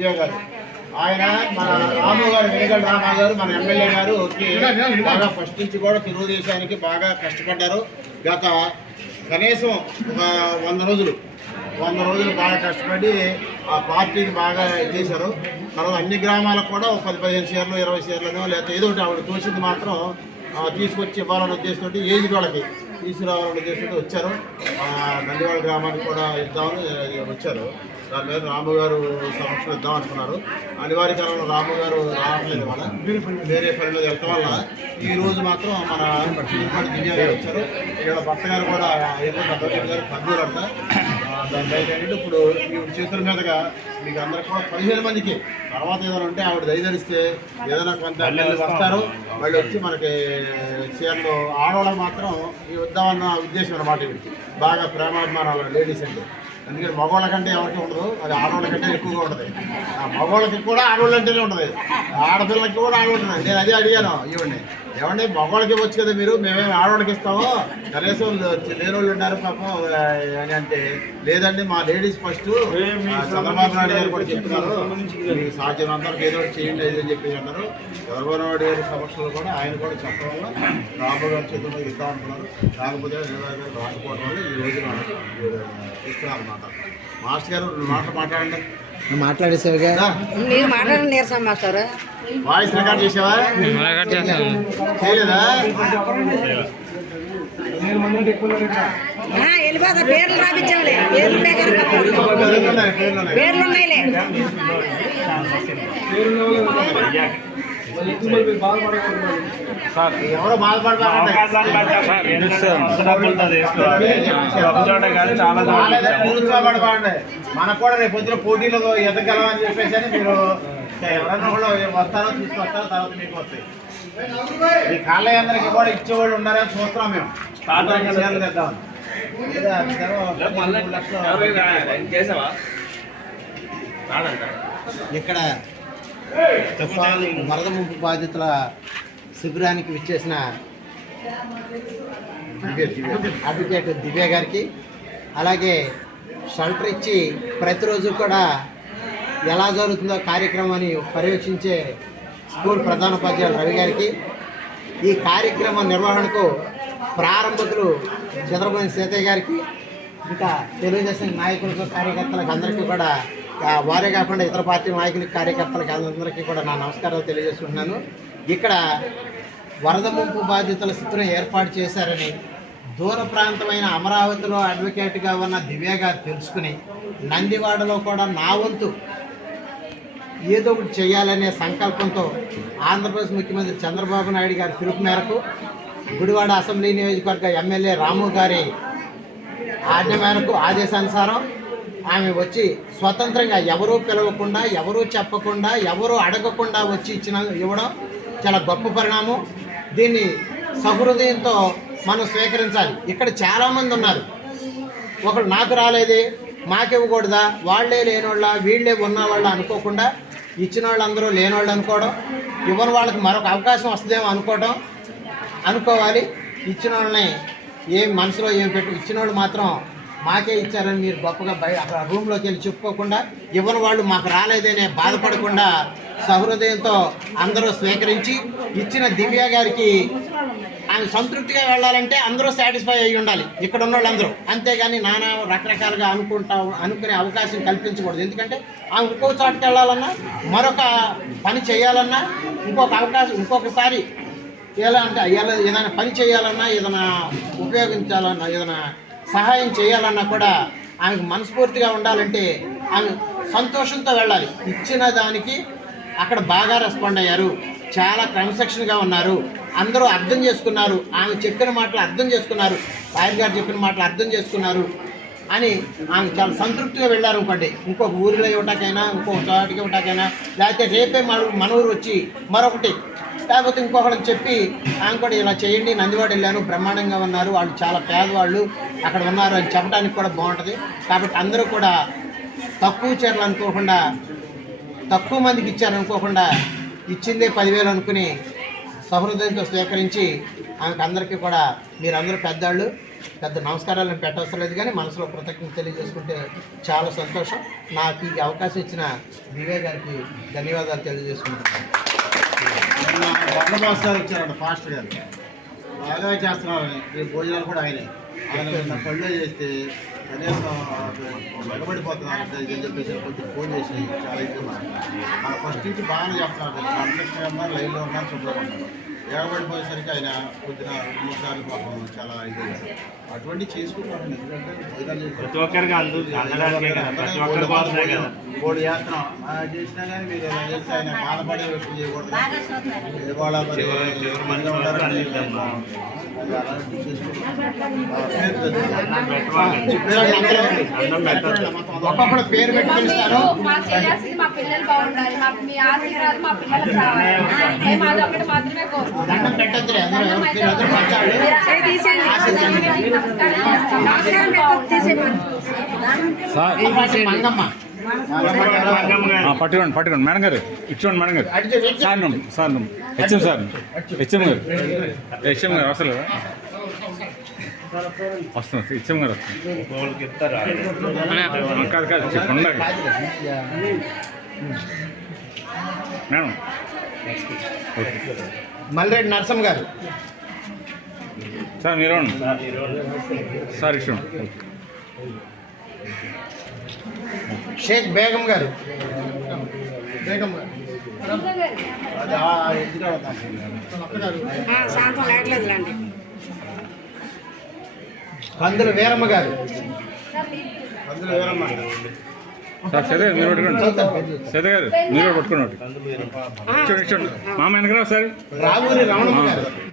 దివ్య గారు. ఆయన మన రాము గారు వెనుగల రామా గారు మన ఎమ్మెల్యే గారు బాగా ఫస్ట్ నుంచి కూడా తెలుగుదేశానికి బాగా కష్టపడ్డారు. గత కనీసం ఒక వంద రోజులు వంద రోజులు బాగా కష్టపడి ఆ పార్టీని బాగా చేశారు. తర్వాత అన్ని గ్రామాలకు కూడా ఒక పది పదిహేను షేర్లు ఇరవై షేర్లను లేకపోతే ఏదో ఒకటి ఆవిడ తోచింది మాత్రం తీసుకొచ్చి ఇవ్వాలని ఉద్దేశంతో ఏజ్ వాళ్ళకి తీసుకురావాలని ఉద్దేశంతో వచ్చారు. నందివాడ గ్రామానికి కూడా ఇద్దామని వచ్చారు. దాని మీద రాము గారు సమక్షంలో ఇద్దాం అనుకున్నారు. అనివార్య కాలంలో రాము గారు రావట్లేదు మన వేరే పనిలో వెళ్ళటం వల్ల ఈ రోజు మాత్రం మన తిరుపతి దివ్య గారు వచ్చారు. ఇక్కడ భర్త గారు కూడా ఎప్పుడు గారు కర్నూలు అంట దాని ఇప్పుడు ఈ చేతుల మీదుగా మీకు అందరికి కూడా పదిహేను మందికి తర్వాత ఏదైనా ఉంటే ఆవిడ దయదరిస్తే ఏదైనా కొంత వస్తారు. వాళ్ళు వచ్చి మనకి చీరలు ఆడవాళ్ళకి మాత్రం ఈ ఇద్దామన్న ఉద్దేశం అన్నమాట వీడికి బాగా ప్రేమాభిమానాలు లేడీస్ అంటే. అందుకని మగవాళ్ళ కంటే ఎవరికి ఉండదు అది ఆడవాళ్ళ కంటే ఎక్కువగా ఉంటుంది. ఆ మగవాళ్ళకి కూడా ఆడవాళ్ళు అంటేనే ఉంటుంది. ఆడపిల్లలకి కూడా ఆడవాళ్ళు ఉంటుంది నేను అదే అడిగాను ఇవ్వండి ఏమండి మగవాళ్ళకి ఇవ్వచ్చు కదా మీరు? మేమేమి ఆడవాళ్ళకి ఇస్తాము. కనీసం లేని వాళ్ళు ఉన్నారు పాపం. అని అంటే లేదండి మా లేడీస్ ఫస్ట్. చంద్రబాబు నాయుడు గారు కూడా చెప్తున్నారు. మీకు సాధ్యమైనంతవరకు ఏదో ఒకటి చేయండి అని చెప్పి అన్నారు. చంద్రబాబు నాయుడు గారి సమక్షంలో కూడా ఆయన కూడా చెప్పడం వల్ల గారి చేతుల్లో ఇద్దాం అంటున్నారు కాకపోతే రాకపోవడం వల్ల ఈ రోజున ఇస్తున్నారు అనమాట మాస్టర్ గారు రెండు మాటలు మాట్లాడండి. మాట్లాడేసావుగా? రా. మీరు మాట్లాడండి నీరసం మాస్టర్. వాయిస్ రికార్డ్ చేసావా? చేయలేదా? ఆ, వెళ్ళిపోతా. పేర్లు రాపించాంలే పేర్లు. పేర్లు ఉన్నాయిలే. ఎవరో. మనకు కూడా రేపు వచ్చిన పోటీలో ఎదగలమని చెప్పేసి అని మీరు ఎవరన్నా కూడా వస్తారో తీసుకొస్తారో తర్వాత మీకు వస్తాయి ఈ కాళ్ళయందరికి కూడా ఇచ్చేవాళ్ళు ఉన్నారని చూస్తున్నాం మేము లక్షలు ఇక్కడ తుఫాను వరద ముంపు బాధితుల శిబిరానికి విచ్చేసిన దివ్య. అడ్వకేట్ దివ్య గారికి అలాగే షెల్టర్ ఇచ్చి ప్రతిరోజు కూడా ఎలా జరుగుతుందో కార్యక్రమాన్ని పర్యవేక్షించే స్కూల్ ప్రధానోపాధ్యాయులు రవి గారికి ఈ కార్యక్రమ నిర్వహణకు ప్రారంభకులు చంద్రబాబు సీతయ్య గారికి ఇంకా తెలుగుదేశం నాయకులకు కార్యకర్తలకు అందరికీ కూడా వారే కాకుండా ఇతర పార్టీ నాయకులకి కార్యకర్తలకు అందరికీ కూడా నా నమస్కారాలు తెలియజేస్తున్నాను. ఇక్కడ వరద ముంపు బాధితుల స్థితిని ఏర్పాటు చేశారని దూర ప్రాంతమైన అమరావతిలో అడ్వకేట్గా ఉన్న దివ్య గారు తెలుసుకుని నందివాడలో కూడా నా వంతు ఏదో ఒకటి చేయాలనే సంకల్పంతో ఆంధ్రప్రదేశ్ ముఖ్యమంత్రి చంద్రబాబు నాయుడు గారి పిలుపు మేరకు గుడివాడ అసెంబ్లీ నియోజకవర్గ ఎమ్మెల్యే రాము గారి ఆజ్ఞ మేరకు ఆదేశానుసారం ఆమె వచ్చి స్వతంత్రంగా ఎవరూ పిలవకుండా ఎవరూ చెప్పకుండా ఎవరూ అడగకుండా వచ్చి ఇచ్చిన ఇవ్వడం చాలా గొప్ప పరిణామం. దీన్ని సహృదయంతో మనం స్వీకరించాలి. ఇక్కడ చాలామంది ఉన్నారు. ఒకడు నాకు రాలేదే మాకివ్వకూడదా వాళ్ళే లేనోళ్ళ వీళ్ళే ఉన్నవాళ్ళ అనుకోకుండా ఇచ్చిన వాళ్ళందరూ లేనోళ్ళు అనుకోవడం ఇవ్వని వాళ్ళకి మరొక అవకాశం వస్తుందేమో అనుకోవడం అనుకోవాలి. ఇచ్చిన వాళ్ళని ఏం మనసులో ఏం పెట్టి ఇచ్చిన వాళ్ళు మాత్రం మాకే ఇచ్చారని మీరు గొప్పగా బయట అక్కడ రూమ్లోకి వెళ్ళి చెప్పుకోకుండా ఇవ్వని వాళ్ళు మాకు రాలేదనే బాధపడకుండా సహృదయంతో అందరూ స్వీకరించి ఇచ్చిన దివ్య గారికి ఆమె సంతృప్తిగా వెళ్ళాలంటే అందరూ సాటిస్ఫై అయ్యి ఉండాలి. ఇక్కడ ఉన్న వాళ్ళందరూ అంతేగాని నానా రకరకాలుగా అనుకుంటా అనుకునే అవకాశం కల్పించకూడదు. ఎందుకంటే ఆమె ఇంకో చోటుకి వెళ్ళాలన్నా మరొక పని చేయాలన్నా ఇంకొక అవకాశం ఇంకొకసారి ఎలా అంటే ఎలా ఏదైనా పని చేయాలన్నా ఏదైనా ఉపయోగించాలన్నా ఏదైనా సహాయం చేయాలన్నా కూడా ఆమెకు మనస్ఫూర్తిగా ఉండాలంటే ఆమె సంతోషంతో వెళ్ళాలి. ఇచ్చిన దానికి అక్కడ బాగా రెస్పాండ్ అయ్యారు. చాలా క్రమశిక్షణగా ఉన్నారు. అందరూ అర్థం చేసుకున్నారు. ఆమె చెప్పిన మాటలు అర్థం చేసుకున్నారు. రాయల్ గారు చెప్పిన మాటలు అర్థం చేసుకున్నారు అని ఆమె చాలా సంతృప్తిగా వెళ్ళారు అనుకోండి. ఇంకొక ఊరిలో ఇవ్వటాకైనా ఇంకొక చోటికి ఇవ్వటాకైనా లేకపోతే రేపే మన మన ఊరు వచ్చి మరొకటి. లేకపోతే ఇంకొకటి చెప్పి ఆమె కూడా ఇలా చేయండి. నందివాడు వెళ్ళాను. బ్రహ్మాండంగా ఉన్నారు. వాళ్ళు చాలా పేదవాళ్ళు. అక్కడ ఉన్నారు అని చెప్పడానికి కూడా బాగుంటుంది. కాబట్టి అందరూ కూడా తక్కువ చీరలు అనుకోకుండా తక్కువ మందికి ఇచ్చారనుకోకుండా ఇచ్చిందే పదివేలు అనుకుని సహృదయంతో స్వీకరించి ఆమెకు అందరికీ కూడా మీరందరూ పెద్దవాళ్ళు పెద్ద నమస్కారాలను పెట్టవసరం లేదు కానీ మనసులో కృతజ్ఞత తెలియజేసుకుంటే చాలా సంతోషం. నాకు ఈ అవకాశం ఇచ్చిన వివే గారికి ధన్యవాదాలు తెలియజేసుకుంటున్నాను. ఫాస్ట్ గారు. బాగా చేస్తున్నారని రేపు భోజనాలు కూడా ఆయనే. ఆయన పళ్ళు చేస్తే కనీసం వెగబడిపోతున్నారు అని చెప్పేసి కొంచెం ఫోన్ చేసి చాలా మన ఫస్ట్ నుంచి బాగానే చేస్తున్నారు కాంప్లెక్స్ ఉన్నారు లైన్లో ఉన్నారు శుభ్రంగా ఉన్నారు ఎగబడిపోయేసరికి ఆయన కొద్దిగా రెండు మూడు సార్లు పాపం చాలా ఇది అటువంటి చేసుకుంటున్నారు ఎందుకంటే ఆ చేసినా కానీ మీరు ఇలా చేస్తే ఆయన బాధపడే వ్యక్తి చేయకూడదు. ఒక్కొక్కడు పేరు పెట్టి పిలుస్తారు. మా చేయాల్సింది మా పిల్లలు బాగుండాలి. మా మీ ఆశీర్వాదం మా పిల్లలకు రావాలి. మేము అది ఒకటి మాత్రమే కోరుకుంటున్నాం దండం పెట్టద్దులే అందరూ మీరందరూ పంచాడు చేయి తీసేయండి నమస్కారం. నమస్కారం. పట్టుకోండి పట్టుకోండి. మేడం గారు ఇచ్చోండి మేడం గారు. Sir sir HM sir HM గారు. హెచ్ఎం గారు అవసరం లేదా వస్తుంది హెచ్ఎం గారు వస్తుంది కాదు కాదు చెప్పండి. మేడం. మల్రెడ్డి నరసమ్మ గారు. సార్ మీరు. సార్ ఇష్టం షేక్ బేగం గారు. బేగం గారు. అది ఆ ఇంటికాడ ఉంటాం. ఆ, శాంతం లేట్లేదు లేండి పందుల వీరమ్మ గారు. ఎవరమ్మా సార్ సరే మీరు పట్టుకోండి. చదువుతారు. సరే గారు మీరు పట్టుకోండి మామ వెనకరా సార్. రావూరి గారు.